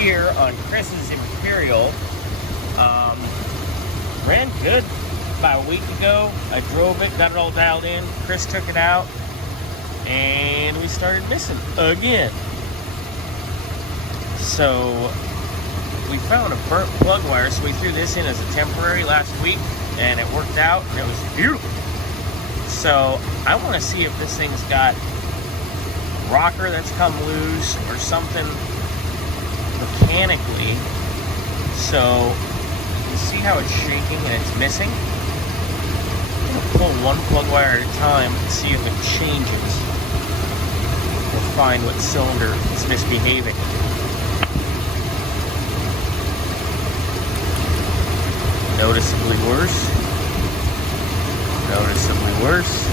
here on Chrysler's Imperial. Ran good about a week ago. I drove it, got it all dialed in. Chris took it out, and we started missing again. So we found a burnt plug wire, so we threw this in as a temporary last week, and it worked out, and it was beautiful. So I want to see if this thing's got a rocker that's come loose or something mechanically. So you see how it's shaking and it's missing? I'm going to pull one plug wire at a time and see if it changes. We'll find what cylinder is misbehaving. Noticeably worse. Noticeably worse.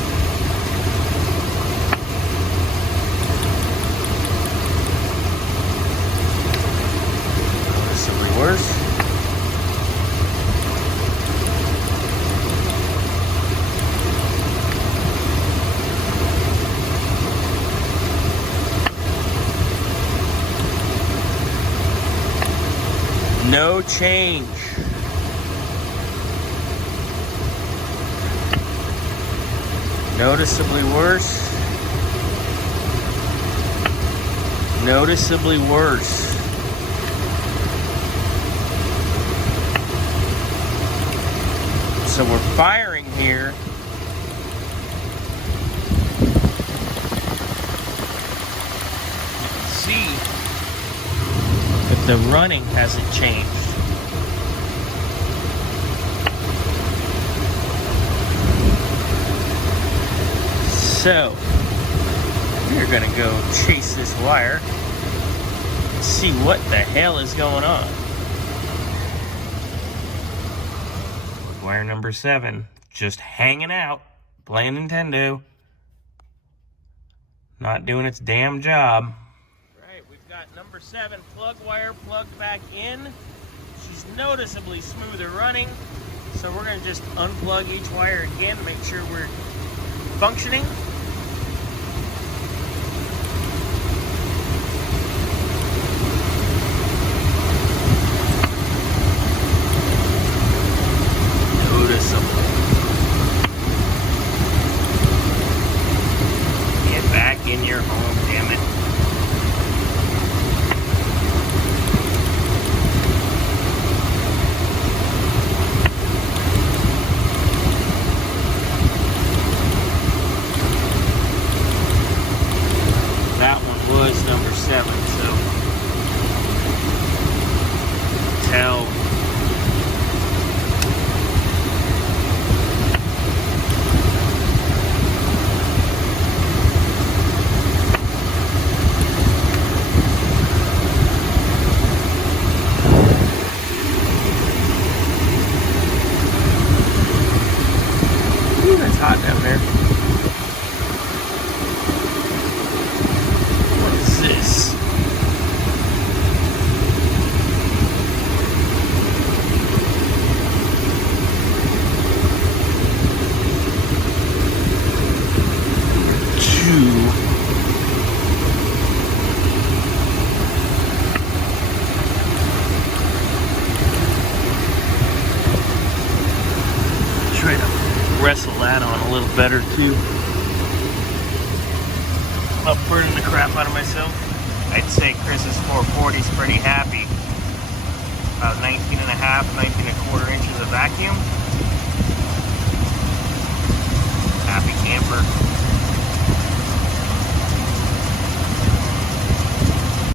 Noticeably worse. No change. Noticeably worse. Noticeably worse. So we're firing here. You can see that the running hasn't changed. So, we're going to go chase this wire and see what the hell is going on. Wire number 7, just hanging out, playing Nintendo. Not doing its damn job. Right, we've got number 7 plug wire plugged back in. She's noticeably smoother running. So we're going to just unplug each wire again, make sure we're functioning. Get back in your home, damn it. That one was number 7, so tell. It's hot down there. What is this? Try to wrestle that on a little better too. I'm burning the crap out of myself. I'd say Chris's 440 is pretty happy. About 19 and a half, 19 and a quarter inches of vacuum.